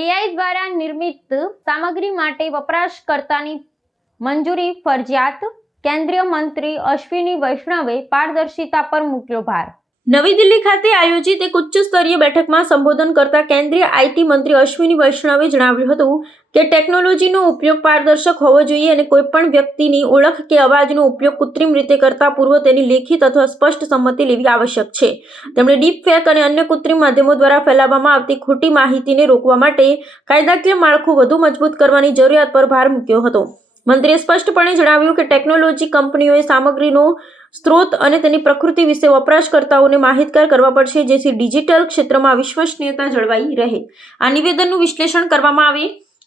AI દ્વારા નિર્મિત સામગ્રી માટે વપરાશકર્તાની મંજૂરી ફરજિયાત. કેન્દ્રીય મંત્રી અશ્વિની વૈષ્ણવે પારદર્શિતા પર મૂક્યો ભાર. નવી દિલ્હી ખાતે આયોજિત એક ઉચ્ચ સ્તરીય બેઠકમાં સંબોધન કરતા કેન્દ્રીય આઈટી મંત્રી અશ્વિની વૈષ્ણવે જણાવ્યું હતું કે ટેકનોલોજીનો ઉપયોગ પારદર્શક હોવો જોઈએ અને કોઈપણ વ્યક્તિની ઓળખ કે અવાજનો ઉપયોગ કૃત્રિમ રીતે કરતા પૂર્વ તેની લેખિત અથવા સ્પષ્ટ સંમતિ લેવી આવશ્યક છે. તેમણે ડીપ ફેક અને અન્ય કૃત્રિમ માધ્યમો દ્વારા ફેલાવવામાં આવતી ખોટી માહિતીને રોકવા માટે કાયદાકીય માળખું વધુ મજબૂત કરવાની જરૂરિયાત પર ભાર મૂક્યો હતો. મંત્રીએ સ્પષ્ટપણે જણાવ્યું કે ટેકનોલોજી કંપનીઓએ સામગ્રીનો સ્ત્રોત અને તેની પ્રકૃતિ વિશે વપરાશકર્તાઓને માહિતગાર કરવા પડશે, જેથી ડિજિટલ ક્ષેત્રમાં વિશ્વસનીયતા જળવાઈ રહે. આ નિવેદનનું વિશ્લેષણ કરવામાં આવે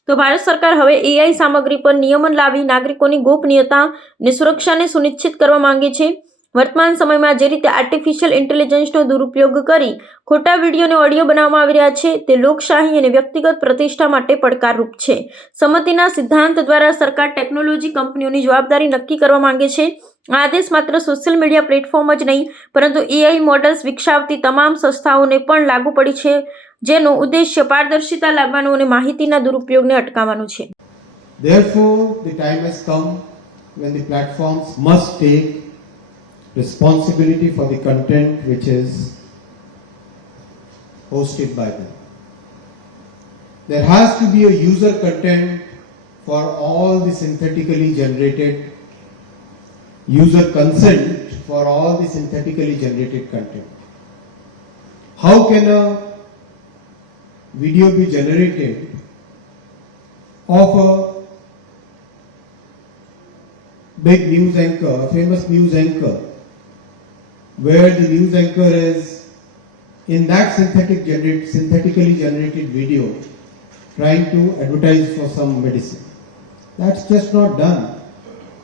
તો ભારત સરકાર હવે એઆઈ સામગ્રી પર નિયમન લાવી નાગરિકોની ગોપનીયતા અને સુરક્ષાને સુનિશ્ચિત કરવા માંગે છે. વર્તમાન સમયમાં જે રીતે આર્ટિફિશિયલ ઇન્ટેલિજન્સનો દુરુપયોગ કરી ખોટા વિડીયો અને ઓડિયો બનાવવામાં આવી રહ્યા છે તે લોકશાહી અને વ્યક્તિગત પ્રતિષ્ઠા માટે પડકારરૂપ છે. સંમતિના સિદ્ધાંત દ્વારા સરકાર ટેકનોલોજી કંપનીઓની જવાબદારી નક્કી કરવા માંગે છે. આ આદેશ માત્ર સોશિયલ મીડિયા પ્લેટફોર્મ જ નહીં પરંતુ એઆઈ મોડલ્સ વિકસાવતી તમામ સંસ્થાઓને પણ લાગુ પડી છે, જેનો ઉદ્દેશ્ય પારદર્શિતા લાવવાનો અને માહિતીના દુરુપયોગને અટકાવવાનો છે. Therefore, the time has come when the platforms must take responsibility for the content which is hosted by them. There has to be a user content for all the synthetically generated, user consent for all the synthetically generated content. How can a video be generated of a big news anchor, a famous news anchor, where the news anchor is in that synthetically generated video trying to advertise for some medicine? That's just not done.